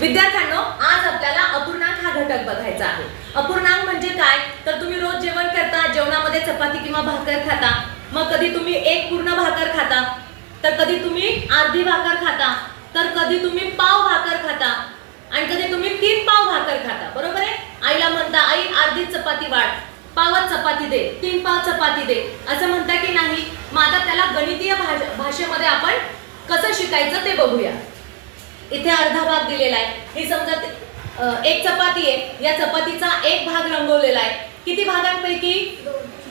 विद्यार्थ्यांनो, आज आपल्याला अपूर्णांक हा घटक बघायचा आहे। अपूर्णांक म्हणजे काय? तर तुम्ही रोज जेवण करता, जेवणामध्ये चपाती किंवा भाकर खाता, मग कधी तुम्ही एक पूर्ण भाकर खाता, तर कधी तुम्ही अर्धी भाकर खाता, तर कधी तुम्ही पाव भाकर खाता आणि कधी तुम्ही 3 पाव भाकर खाता, बरोबर आहे? आईला म्हणता, आई अर्धी चपाती वाढ, पावच चपाती दे, 3 पाव चपाती दे, असं म्हणता की नाही? मग आता त्याला गणितीय भाषेमध्ये आपण कसं शिकायचं ते बघूया। इथे अर्धा भाग दिलेला आहे, हे समजा एक चपाती आहे, या चपातीचा एक भाग रंगवलेला आहे, किती भागांपैकी?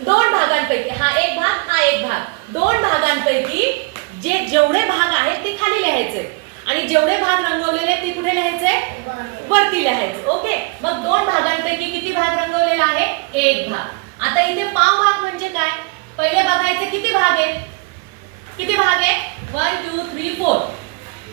2 भागांपैकी। हा एक भाग, हा एक भाग, 2 भागांपैकी जेवढे भाग आहेत ते खाली लिहायचे आणि जेवढे भाग रंगवलेले ते कुठे लिहायचे? वरती लिहायचे। ओके, मग 2 भागांपैकी किती भाग रंगवलेला आहे? एक भाग। आता इथे पाव भाग म्हणजे काय? पहिले बघायचे किती भाग आहेत? किती भाग आहेत? 1 2 3 4,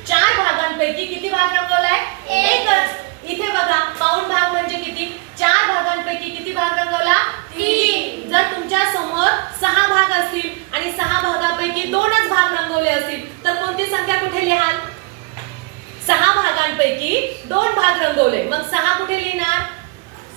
4 भागांपैकी किती भाग रंगवलाय? एकच। इथे बघा, पाऊण भाग म्हणजे किती? 4 भागांपैकी किती भाग रंगवला? 3। जर तुमच्या समोर 6 भाग असतील आणि 6 भागांपैकी 2च भाग रंगवले असतील तर कोणती संख्या कुठे लिहाल? 6 भागांपैकी 2 भाग रंगवले, मग 6 कुठे लिहिणार?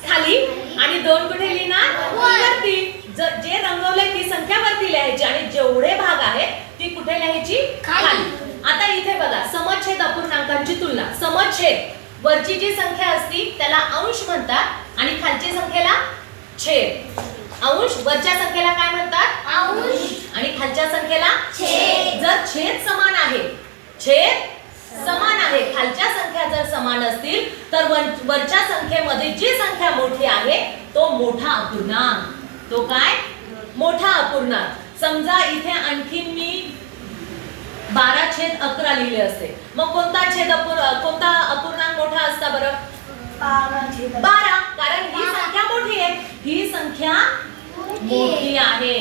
खाली, आणि 2 कुठे लिहिणार? वरती। जे रंगवले ती संख्या वरती लिहायची आणि जेवढे भाग आहेत ती कुठे लिहायची? खाली। आता इथे बघा, समछेद अपूर्णांकांची तुलना। समछेद वरची जी संख्या असती त्याला अंश म्हणतात आणि खालची संख्येला छेद। अंश वरच्या संख्येला काय म्हणतात? अंश, आणि खालच्या संख्येला छेद। जर छेद समान आहे, छेद समान आहे, खालच्या संख्या जर समान असतील तर वरच्या संख्येमध्ये जी संख्या मोठी आहे तो मोठा अपूर्णांक। तो काय? मोठा अपूर्णांक। समजा इथे आणखी मी 12/11 लिहिले असते, मग कोणता अपूर्णांक मोठा असता बरं? 12, कारण ही संख्या मोठी आहे, ही संख्या मोठी आहे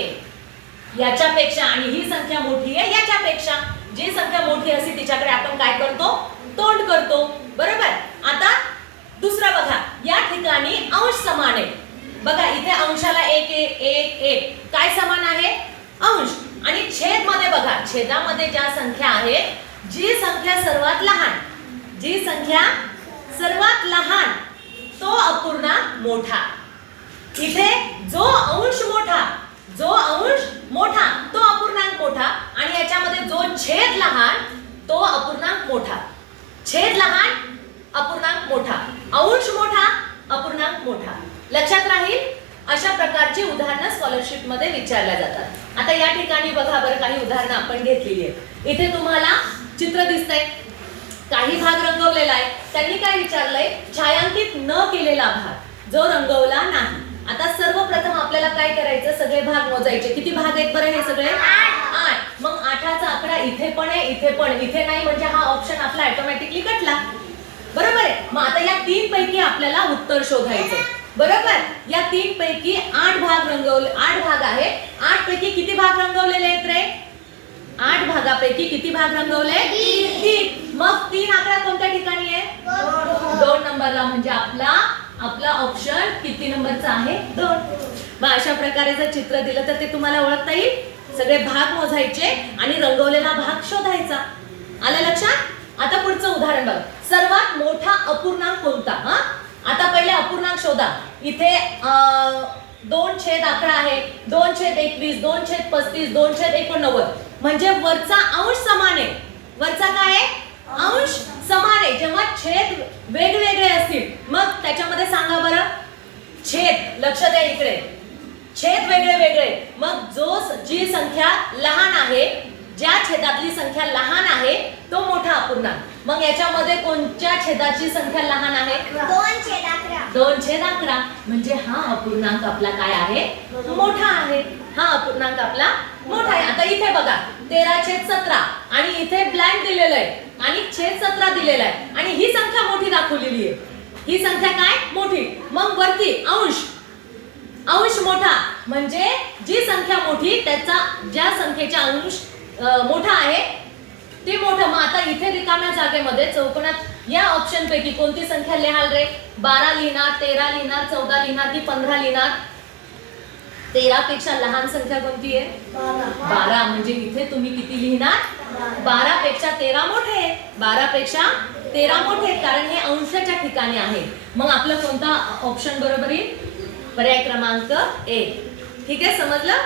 याच्यापेक्षा आणि ही संख्या मोठी आहे याच्यापेक्षा। जी संख्या मोठी असते तिच्याकडे आपण काय करतो? तोंड करतो, बरोबर? आता दुसरा बघा, या ठिकाणी अंश समान आहे, बघा इथे अंशाला 1 1 1, काय समान आहे? अंश। आणि छेद मध्ये बघा, छेदामध्ये ज्या संख्या आहे, जी संख्या सर्वात लहान, जी संख्या सर्वात लहान तो अपूर्णांक मोठा। इथे जो अंश मोठा, जो अंश मोठा तो अपूर्णांक मोठा आणि याच्यामध्ये जो छेद लहान तो अपूर्णांक मोठा। छेद लहान, अपूर्णांक मोठा, अंश मोठा, अपूर्णांक मोठा। लक्षात राहील? अशा प्रकारची उदाहरणं स्कॉलरशिप मध्ये विचारल्या जातात। आता या ठिकाणी बघा बरं, काही उदाहरणं आपण घेतलेली आहेत। इथे तुम्हाला चित्र दिसतंय, काही भाग रंगवलेला आहे, त्यांनी काय विचारलंय? छायांकित न केलेला भाग जो रंगवला नाही। आता सर्वप्रथम आपल्याला काय करायचं? सगळे भाग मोजायचे। किती भाग आहेत बरं हे सगळे? 8। मग 8चा आकडा इथे पण आहे, इथे पण, इथे नाही म्हणजे हा ऑप्शन आपला ऑटोमॅटिकली कटला, बरोबर आहे? मग आता या 3 पैकी आपल्याला उत्तर शोधायचं, बरोबर? या 3 पैकी 8 भाग रंगवले, 8 भाग आहे, 8 पैकी किती भाग रंगवलेले आहेत रे? 8 भागापैकी किती भाग रंगवले? 3। मग 3 आकडा कोणत्या ठिकाणी आहे? 2 नंबरला, म्हणजे आपला ऑप्शन किती नंबरचा आहे? 2। मग अशा प्रकारे जर चित्र दिलं तर ते तुम्हाला ओळखता येईल। सगळे भाग मोजायचे आणि रंगवलेला भाग शोधायचा। आलं लक्षात? आता पुढचं उदाहरण बघा, सर्वात मोठा अपूर्णांक कोणता? आता पहिले अपूर्णांक शोधा। इथे 2/11 आहे, 2/21, 2/35, 2/89, म्हणजे वरचा अंश समान आहे। वरचा काय आहे? अंश समान आहे। जेव्हा छेद वेगवेगळे असतील मग त्याच्यामध्ये सांगा बरं, छेद, लक्ष द्या इकडे, छेद वेगळे वेगळे, मग जी संख्या लहान आहे, ज्या छेदातली संख्या लहान आहे तो मोठा अपूर्णांक। मग याच्यामध्ये कोणत्या छेदाची संख्या लहान आहे? 2/11। 2/11, म्हणजे हा अपूर्णांक आपला काय आहे? मोठा आहे। हा अपूर्णांक आपला मोठा आहे। आता इथे बघा, 13/17 आणि इथे ब्लँक दिलेलं आहे आणि छेद 17 दिलेला आहे आणि ही संख्या मोठी दाखवलेली आहे। ही संख्या काय? मोठी। मग वरती अंश, अंश मोठा, म्हणजे जी संख्या मोठी त्याचा ज्या संख्येचा अंश मोठा आहे ते मोठं। मग आता इथे रिकाम्या जागेमध्ये चौकोनात या ऑप्शन पैकी कोणती संख्या लिहाल रे? 12 लिहिणार, 13 लिहिणार, 14 लिहिणार की 15 लिहिणार? 13 पेक्षा लहान संख्या कोणती आहे? 12, म्हणजे इथे तुम्ही किती लिहिणार? 12 पेक्षा 13 मोठे आहे, 12 पेक्षा 13 मोठे, कारण हे अंशाच्या ठिकाणी आहेत. मग आपलं कोणता ऑप्शन बरोबर येईल? पर्याय क्रमांक 1. ठीक आहे, समजलं?